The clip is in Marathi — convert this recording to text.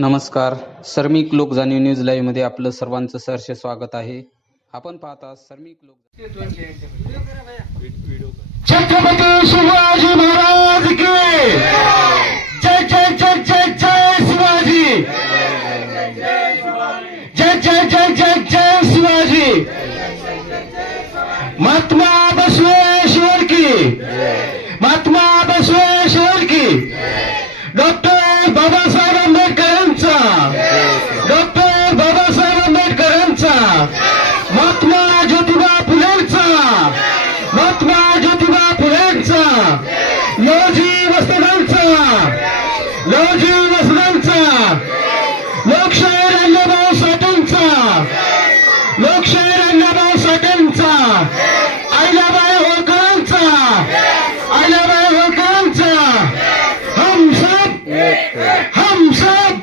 नमस्कार. सर्मिक लोक जाणीव न्यूज लाईव्हमध्ये आपलं सर्वांचं सहर्ष स्वागत आहे. आपण पाहता सर्मिक लोक छत्रपती शिवाजी महाराज की जय जय जय जय जय शिवाजी. जय जय जय जय जय शिवाजी. महात्मा महात्मा ज्योतिबा फुलेंचा महात्मा ज्योतिबा फुलेंचा लोजी वसंतांचा लोजी वसंतांचा लोकशाहीर अण्णाभाऊ साठेंचा लोकशाहीर अण्णाभाऊ साठेंचा अहिल्याबाई होळकरांचा अहिल्याबाई होळकरांचा हम सब हम सब